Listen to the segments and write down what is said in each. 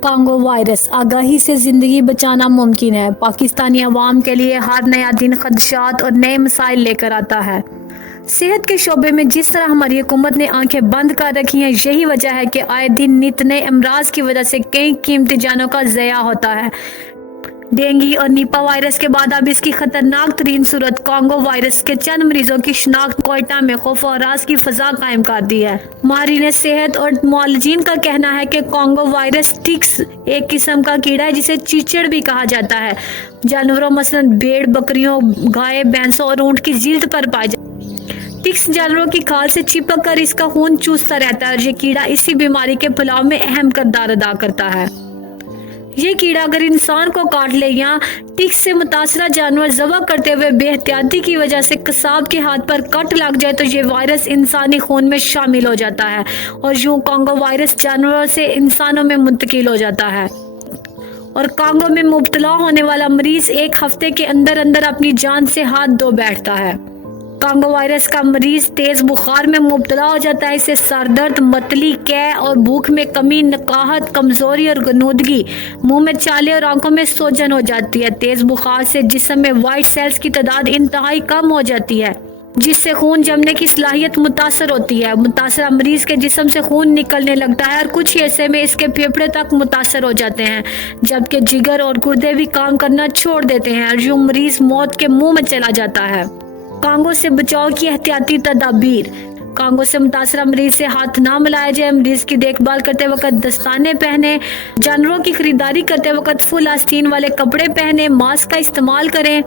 Congo virus آگاہی سے زندگی بچانا ممکن ہے۔ پاکستانی عوام کے لیے ہر نیا دن خدشات اور نئے مسائل لے کر آتا ہے۔ صحت کے شعبے میں جس طرح ہماری حکومت نے آنکھیں بند کر رکھی ہیں، یہی وجہ ہے کہ آئے دن نت نئے امراض کی وجہ سے کئی قیمتی جانوں کا ضیاع ہوتا ہے۔ ڈینگی اور نیپا وائرس کے بعد اب اس کی خطرناک ترین صورت کانگو وائرس کے چند مریضوں کی شناخت کوئٹہ میں خوف و ہراس کی فضا قائم کر دی ہے۔ ماہرین صحت اور معالجین کا کہنا ہے کہ کانگو وائرس ٹکس ایک قسم کا کیڑا ہے جسے چیچڑ بھی کہا جاتا ہے۔ جانوروں مثلاً بھیڑ، بکریوں، گائے، بھینسوں اور اونٹ کی جلد پر پائے جاتا ہے۔ ٹکس جانوروں کی کھال سے چپک کر اس کا خون چوستا رہتا ہے اور یہ کیڑا اسی بیماری کے پھیلاؤ میں اہم کردار ادا کرتا ہے۔ یہ کیڑا اگر انسان کو کاٹ لے یا ٹکس سے متاثرہ جانور ذبح کرتے ہوئے بے احتیاطی کی وجہ سے قصاب کے ہاتھ پر کٹ لگ جائے تو یہ وائرس انسانی خون میں شامل ہو جاتا ہے اور یوں کانگو وائرس جانوروں سے انسانوں میں منتقل ہو جاتا ہے۔ اور کانگو میں مبتلا ہونے والا مریض ایک ہفتے کے اندر اندر اپنی جان سے ہاتھ دھو بیٹھتا ہے۔ کانگو وائرس کا مریض تیز بخار میں مبتلا ہو جاتا ہے۔ اسے سر درد، متلی، قے اور بھوک میں کمی، نقاہت، کمزوری اور غنودگی، منہ میں چھالے اور آنکھوں میں سوجن ہو جاتی ہے۔ تیز بخار سے جسم میں وائٹ سیلز کی تعداد انتہائی کم ہو جاتی ہے، جس سے خون جمنے کی صلاحیت متاثر ہوتی ہے۔ متاثرہ مریض کے جسم سے خون نکلنے لگتا ہے اور کچھ عرصے میں اس کے پھیپھڑے تک متاثر ہو جاتے ہیں، جبکہ جگر اور گردے بھی کام کرنا چھوڑ دیتے ہیں اور یوں مریض موت کے منہ میں چلا جاتا ہے۔ کانگو سے بچاؤ کی احتیاطی تدابیر۔ کانگو سے متاثرہ مریض سے ہاتھ نہ ملایا جائے۔ مریض کی دیکھ بھال کرتے وقت دستانے پہنے، جانوروں کی خریداری کرتے وقت فل آستین والے کپڑے پہنے، ماسک کا استعمال کریں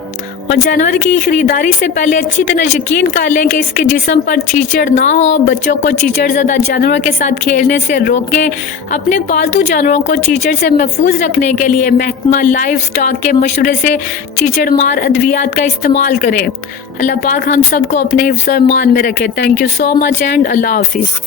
اور جانور کی خریداری سے پہلے اچھی طرح یقین کر لیں کہ اس کے جسم پر چیچڑ نہ ہو۔ بچوں کو چیچڑ زدہ جانوروں کے ساتھ کھیلنے سے روکیں۔ اپنے پالتو جانوروں کو چیچڑ سے محفوظ رکھنے کے لیے محکمہ لائف سٹاک کے مشورے سے چیچڑ مار ادویات کا استعمال کریں۔ اللہ پاک ہم سب کو اپنے حفظ و ایمان میں رکھے۔ Thank you so much and اللہ حافظ۔